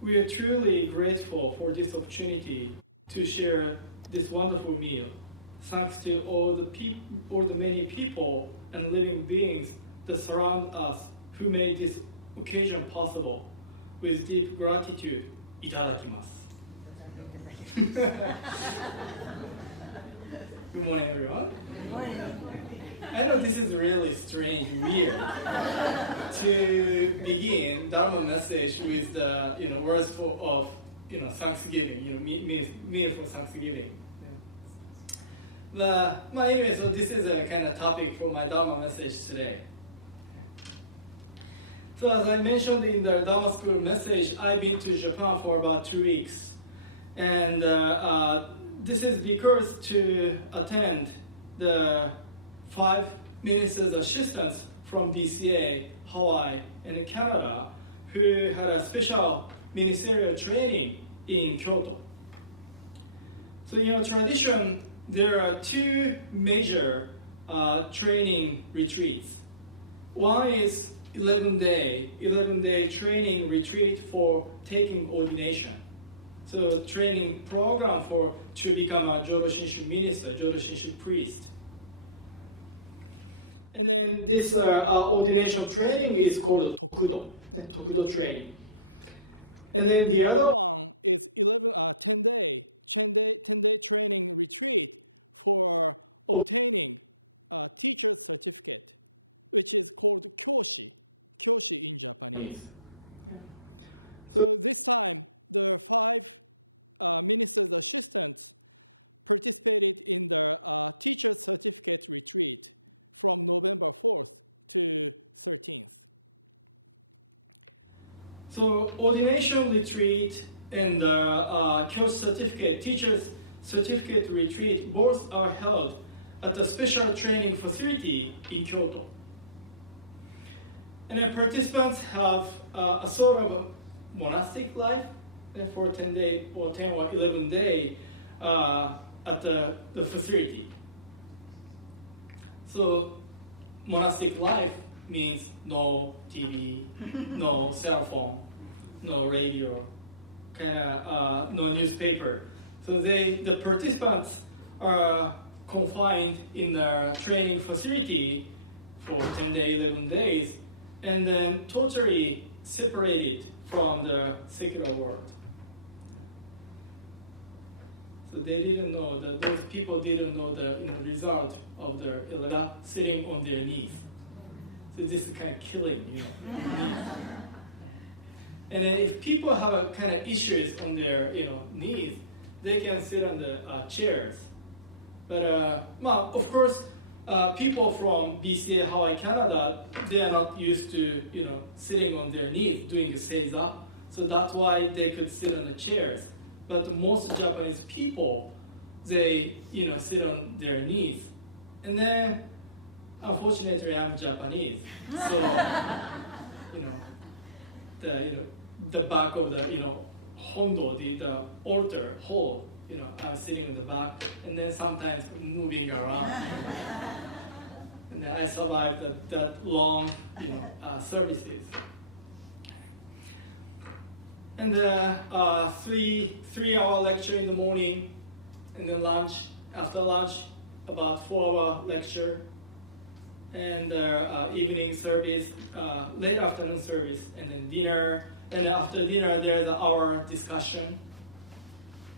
we are truly grateful for this opportunity to share this wonderful meal. Thanks to all the many people and living beings that surround us who made this occasion possible. With deep gratitude, いただきます。Good morning, everyone. Good morning. I know this is really strange, weird, to begin Dharma message with the words of Thanksgiving, meal for Thanksgiving. But anyway, so this is a kind of topic for my Dharma message today. So as I mentioned in the Dharma school message, I've been to Japan for about 2 weeks, and this is because to attend the 5 ministers' assistants from BCA, Hawaii, and Canada, who had a special ministerial training in Kyoto. So tradition, there are 2 major training retreats. One is 11-day training retreat for taking ordination. So training program to become a Jodo Shinshu minister, Jodo Shinshu priest. And then this ordination training is called Tokudo training. And then the other is. So ordination retreat and Kyoto certificate, teacher's certificate retreat, both are held at a special training facility in Kyoto. And then participants have a sort of a monastic life for 10 or 11 days at the facility. So monastic life means no TV, no cell phone, no radio, no newspaper. So the participants are confined in the training facility for 10 days, 11 days, and then totally separated from the secular world. So they didn't know that those people didn't know the result of their sitting on their knees. So this is kind of killing, And then if people have a kind of issues on their knees, they can sit on the chairs. But of course, people from BCA, Hawaii, Canada, they are not used to sitting on their knees doing a seiza. So that's why they could sit on the chairs. But most Japanese people, they sit on their knees. And then unfortunately I'm Japanese. So the back of the hondo, the altar hall, I'm sitting in the back and then sometimes moving around. And then I survived that long services. And three-hour lecture in the morning, and then lunch. After lunch, about 4-hour lecture, and evening service, late afternoon service, and then dinner. And after dinner, there's an hour discussion.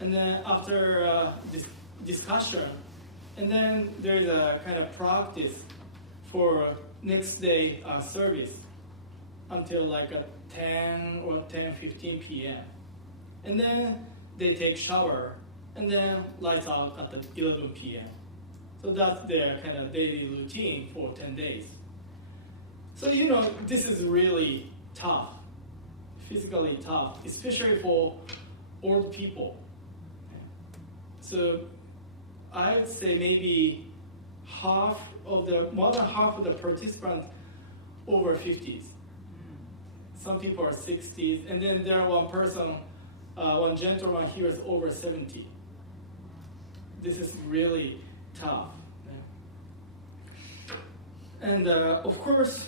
And then after this discussion, and then there's a kind of practice for next day service until like 10 or 10:15 p.m. And then they take shower, and then lights out at 11 p.m. So that's their kind of daily routine for 10 days. So this is really tough, physically tough, especially for old people. So I would say maybe more than half of the participants over 50s. Some people are 60s, and then there are one gentleman, he was over 70. This is really tough. And of course,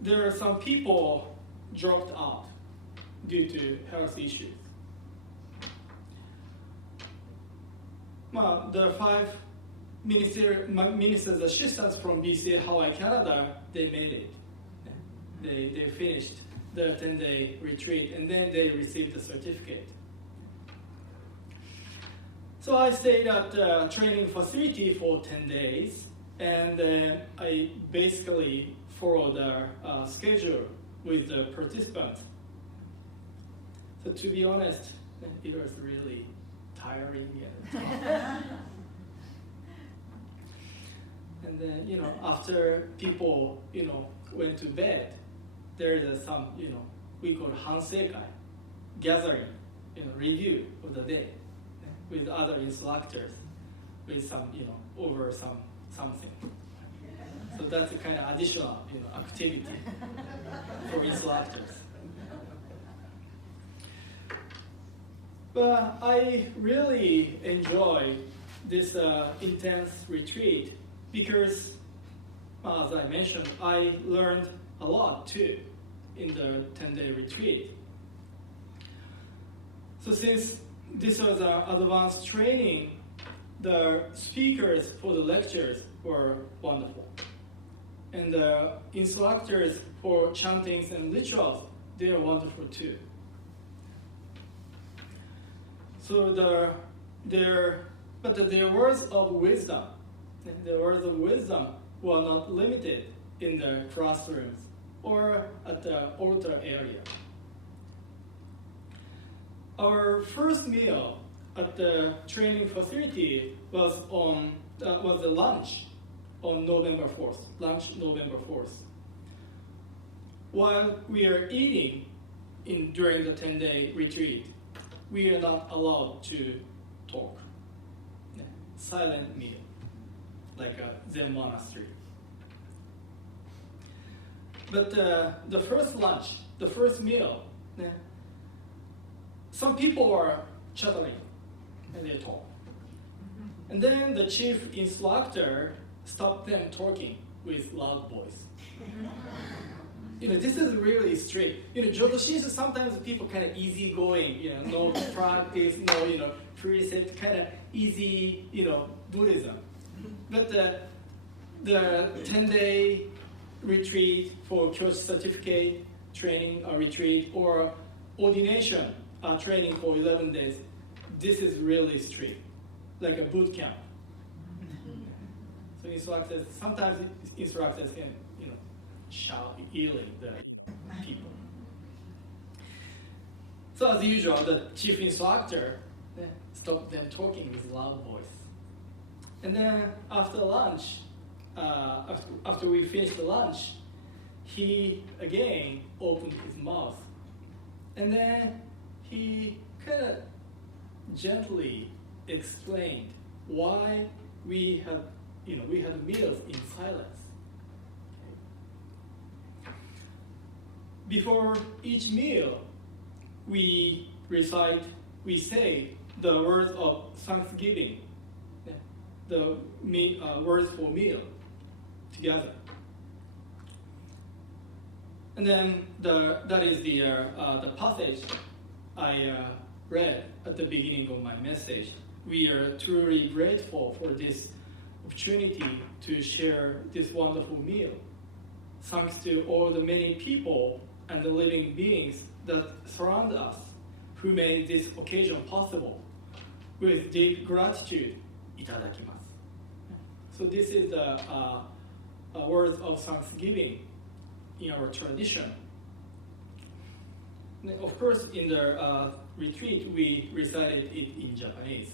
there are some people dropped out. due to health issues. The 5 minister's assistants from BCA Hawaii, Canada, they made it. They finished the 10-day retreat, and then they received the certificate. So I stayed at the training facility for 10 days, and I basically followed the schedule with the participants. So to be honest, it was really tiring and then, after people, went to bed, there is some, we call hanseikai, gathering, review of the day with other instructors, with some, over something. So that's a kind of additional, activity for instructors. But I really enjoy this intense retreat because, as I mentioned, I learned a lot too in the 10-day retreat. So since this was an advanced training, the speakers for the lectures were wonderful. And the instructors for chantings and rituals, they are wonderful too. So their words of wisdom, were not limited in the classrooms or at the altar area. Our first meal at the training facility was the lunch on November 4th. While we are eating during the 10-day retreat, we are not allowed to talk. Silent meal, like a Zen monastery. But the first lunch, the first meal, some people are chattering and they talk. And then the chief instructor stopped them talking with loud voice. This is really strict. Jodo Shinshu, sometimes people kind of easygoing, no practice, no, precept, kind of easy, Buddhism. But the 10-day retreat for Kyoshi certificate training or retreat or ordination training for 11 days, this is really strict, like a boot camp. So sometimes instructors can, shout yelling the people. So as usual, the chief instructor stopped them talking with loud voice. And then after lunch, after we finished the lunch, he again opened his mouth. And then he kind of gently explained why we had meals in silence. Before each meal, we say the words of thanksgiving, the words for meal together. And then that is the passage I read at the beginning of my message. We are truly grateful for this opportunity to share this wonderful meal. Thanks to all the many people and the living beings that surround us who made this occasion possible. With deep gratitude, itadakimasu. So this is the words of thanksgiving in our tradition. And of course, in the retreat, we recited it in Japanese.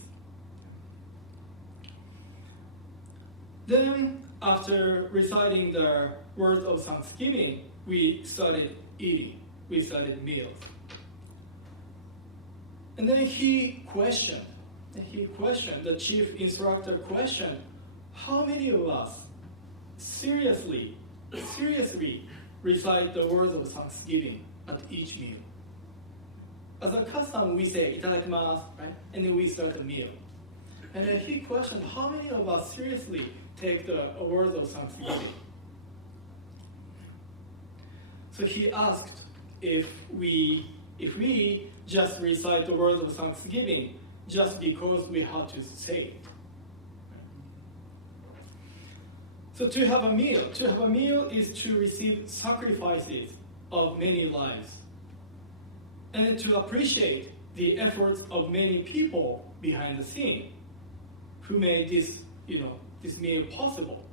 Then, after reciting the words of thanksgiving, we started eating. We started meals. And then the chief instructor questioned, how many of us seriously recite the words of thanksgiving at each meal? As a custom, we say, itadakimasu, right? And then we start the meal. And then he questioned, how many of us seriously take the words of thanksgiving? So he asked if we if we just recite the words of thanksgiving just because we have to say it. So to have a meal is to receive sacrifices of many lives, and to appreciate the efforts of many people behind the scene who made this, this meal possible.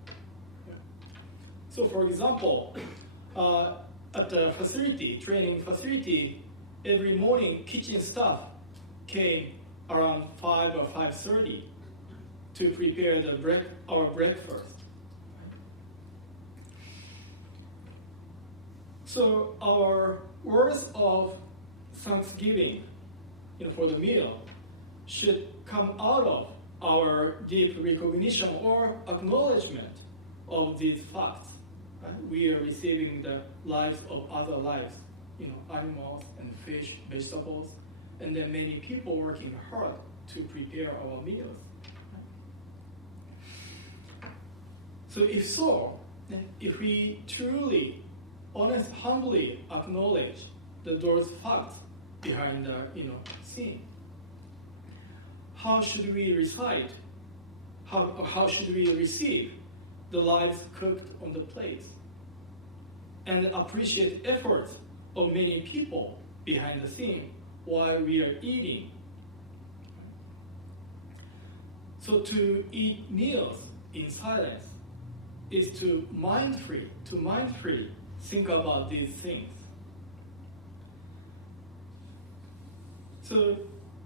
So for example, at the training facility, every morning kitchen staff came around 5 or 5:30 to prepare our breakfast. So our words of thanksgiving, for the meal should come out of our deep recognition or acknowledgement of these facts. Right? We are receiving the lives of other lives, animals and fish, vegetables, and then many people working hard to prepare our meals. So if we truly, humbly acknowledge those facts behind the scene, how should we recite? How should we receive the lives cooked on the plates and appreciate efforts of many people behind the scene while we are eating? So to eat meals in silence is to mindfully think about these things. So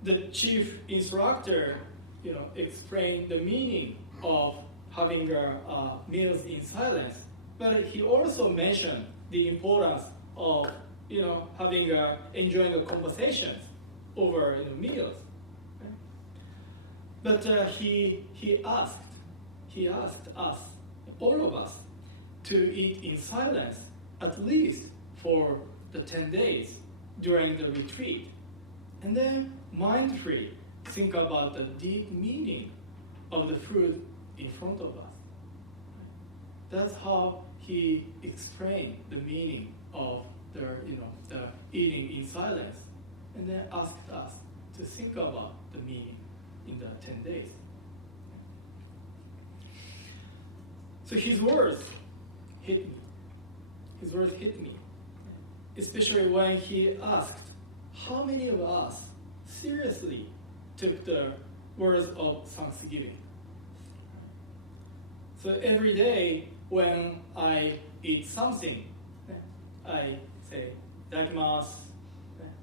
the chief instructor, explained the meaning of having meals in silence, but he also mentioned the importance of, having enjoying the conversations over meals. Right? But he asked us, all of us, to eat in silence at least for the 10 days during the retreat, and then mindfully think about the deep meaning of the food in front of us. That's how he explained the meaning of the eating in silence, and then asked us to think about the meaning in the 10 days. So his words hit me, especially when he asked how many of us seriously took the words of thanksgiving. So every day when I eat something, I say, "Itadakimasu,"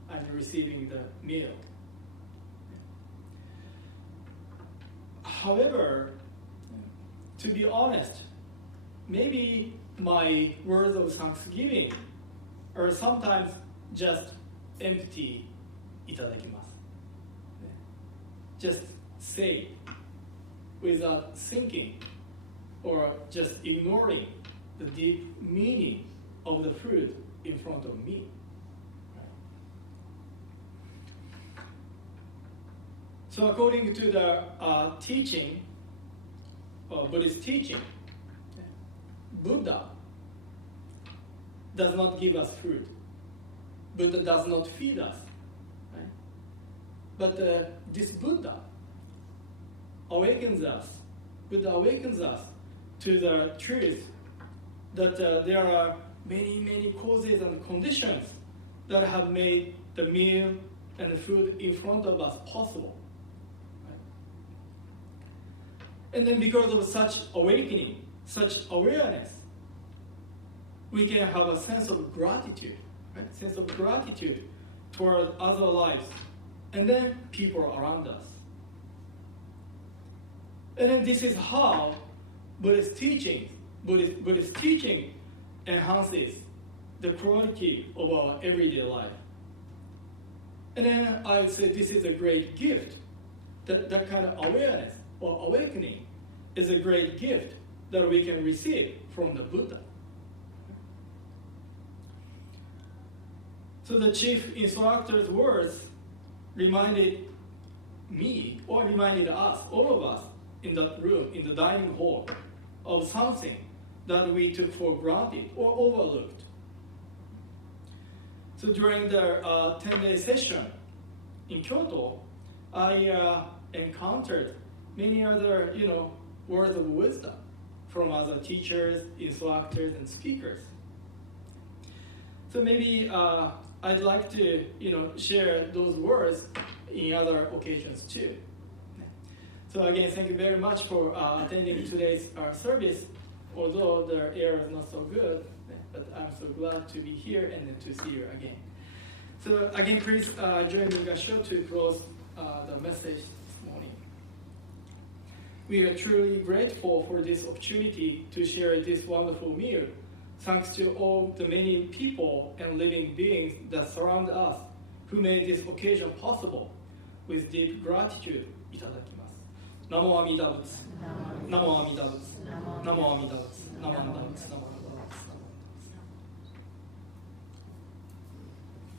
I'm receiving the meal. However, to be honest, maybe my words of thanksgiving are sometimes just empty "itadakimasu." Just say without thinking or just ignoring the deep meaning of the food in front of me. So according to the teaching, Buddhist teaching, Buddha does not give us food. Buddha does not feed us. Right? But this Buddha awakens us to the truth that there are many, many causes and conditions that have made the meal and the food in front of us possible. Right? And then because of such awakening, such awareness, we can have a sense of gratitude, right? Sense of gratitude toward other lives, and then people around us. And then this is how Buddhist teaching enhances the quality of our everyday life. And then I would say this is a great gift. That kind of awareness or awakening is a great gift that we can receive from the Buddha. So the chief instructor's words reminded me, or reminded us, all of us in that room, in the dining hall, of something that we took for granted or overlooked. So during the 10-day session in Kyoto, I encountered many other, words of wisdom from other teachers, instructors, and speakers. So maybe I'd like to, share those words in other occasions too. So again, thank you very much for attending today's service. Although the air is not so good, but I'm so glad to be here and to see you again. So again, please join me, Gasho, to close the message this morning. We are truly grateful for this opportunity to share this wonderful meal, thanks to all the many people and living beings that surround us who made this occasion possible. With deep gratitude, いただきます。ナモアミダ仏。ナモアミダ仏。ナモアミダ仏。ナモアミダ仏。ナモアミダ仏。